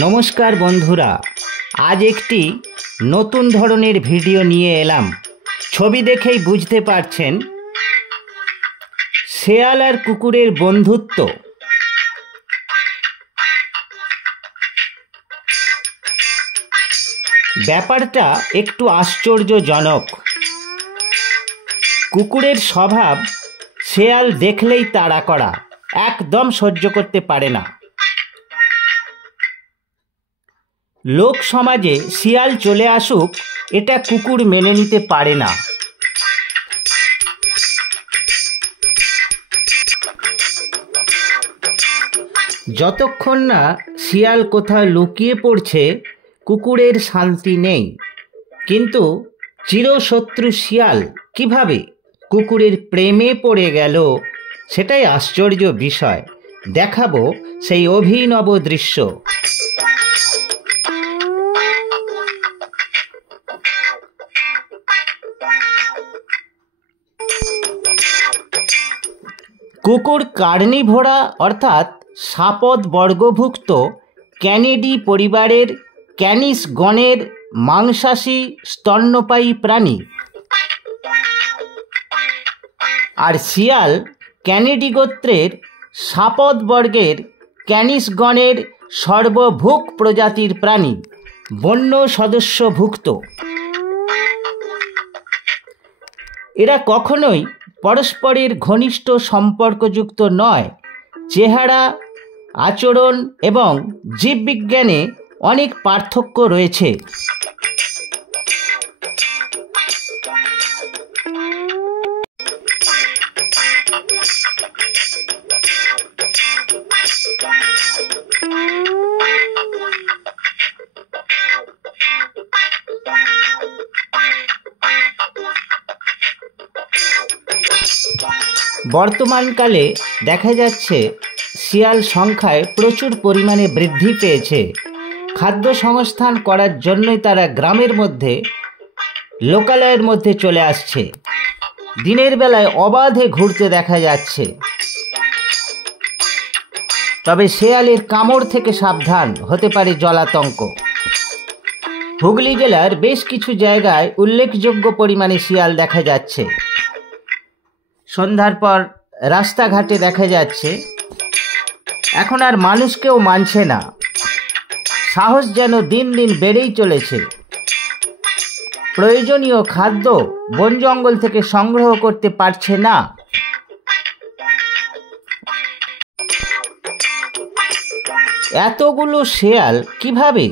নমস্কার বন্ধুরা, আজ একটি নতুন ধরনের ভিডিও নিয়ে এলাম। ছবি দেখেই বুঝতে পারছেন শেয়াল আর কুকুরের বন্ধুত্ব। ব্যাপারটা একটু আশ্চর্যজনক। কুকুরের স্বভাব শেয়াল দেখলেই তাড়া করা, একদম সহ্য করতে পারে না। লোক সমাজে শিয়াল চলে আসুক, এটা কুকুর মেনে নিতে পারে না। যতক্ষণ না শিয়াল কোথাও লুকিয়ে পড়ছে, কুকুরের শান্তি নেই। কিন্তু চিরশত্রু শিয়াল কিভাবে কুকুরের প্রেমে পড়ে গেল, সেটাই আশ্চর্য বিষয়। দেখাবো সেই অভিনব দৃশ্য। কুকুর কার্নিভোরা অর্থাৎ সাপদ বর্গভুক্ত ক্যানিডি পরিবারের ক্যানিস গণের মাংসাশী স্তন্যপায়ী প্রাণী। আর শিয়াল ক্যানিডি গোত্রের সাপদ বর্গের ক্যানিস গণের সর্বভুক প্রজাতির প্রাণী, বন্য সদস্যভুক্ত। এরা কখনোই পরস্পরের ঘনিষ্ঠ সম্পর্কযুক্ত নয়। চেহারা, আচরণ এবং জীববিজ্ঞানে অনেক পার্থক্য রয়েছে। বর্তমানকালে দেখা যাচ্ছে শিয়াল সংখ্যায় প্রচুর পরিমাণে বৃদ্ধি পেয়েছে। খাদ্য সংস্থান করার জন্যই তারা গ্রামের মধ্যে, লোকালয়ের মধ্যে চলে আসছে। দিনের বেলায় অবাধে ঘুরতে দেখা যাচ্ছে। তবে শেয়ালের কামড় থেকে সাবধান, হতে পারে জলাতঙ্ক। হুগলি জেলার বেশ কিছু জায়গায় উল্লেখযোগ্য পরিমাণে শিয়াল দেখা যাচ্ছে। সন্ধ্যার পর রাস্তাঘাটে দেখা যাচ্ছে। এখন আর মানুষকেও মানছে না। সাহস যেন দিন দিন বেড়েই চলেছে। প্রয়োজনীয় খাদ্য বন জঙ্গল থেকে সংগ্রহ করতে পারছে না। এতগুলো শেয়াল কিভাবে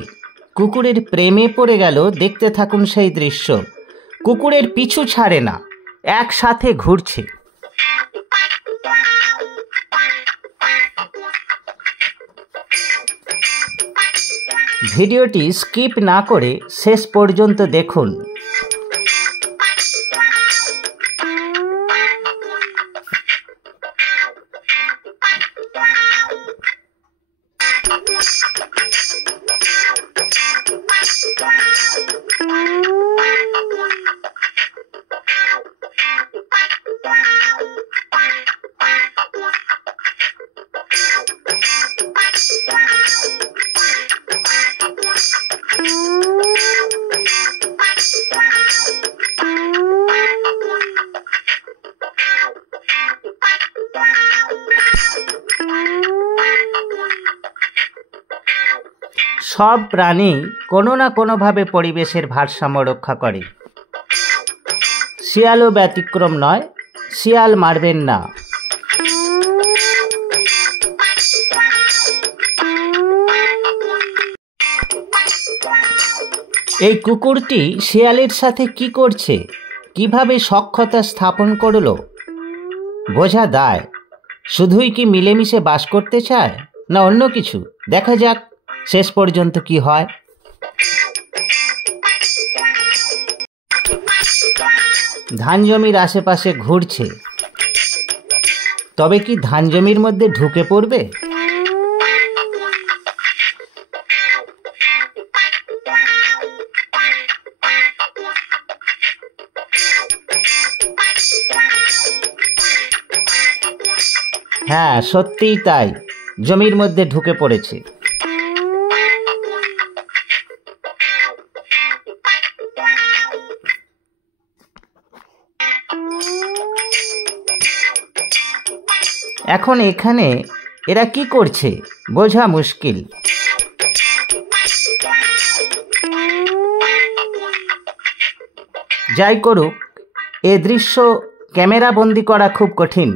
কুকুরের প্রেমে পড়ে গেল, দেখতে থাকুন সেই দৃশ্য। কুকুরের পিছু ছাড়ে না, একসাথে ঘুরছে। ভিডিওটি স্কিপ না করে শেষ পর্যন্ত দেখুন। সব প্রাণী কোনো না কোনোভাবে পরিবেশের ভারসাম্য রক্ষা করে। শিয়ালও ব্যতিক্রম নয়। শিয়াল মারবেন না। এই কুকুরটি শিয়ালের সাথে কি করছে, কিভাবে সখ্যতা স্থাপন করলো, বোঝা দায়। শুধুই কি মিলেমিশে বাস করতে চায়, না অন্য কিছু? দেখা যাক শেষ পর্যন্ত কি হয়। ধান জমির আশেপাশে ঘুরছে। তবে কি ধান জমির মধ্যে ঢুকে পড়বে? হ্যাঁ, সত্যিই তাই, জমির মধ্যে ঢুকে পড়েছে। এখন এখানে এরা কি করছে বোঝা মুশকিল। যাই করুক, এ দৃশ্য ক্যামেরা বন্দি করা খুব কঠিন।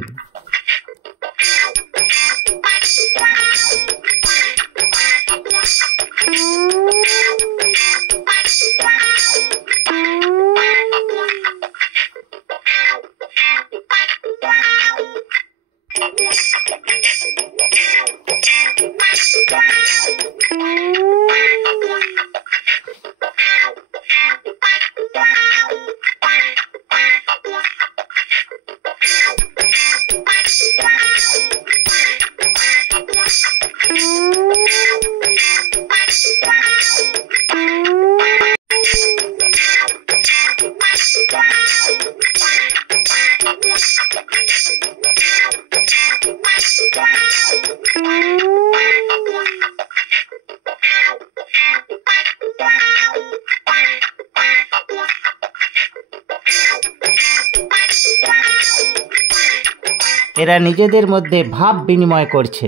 এরা নিজেদের মধ্যে ভাব বিনিময় করছে।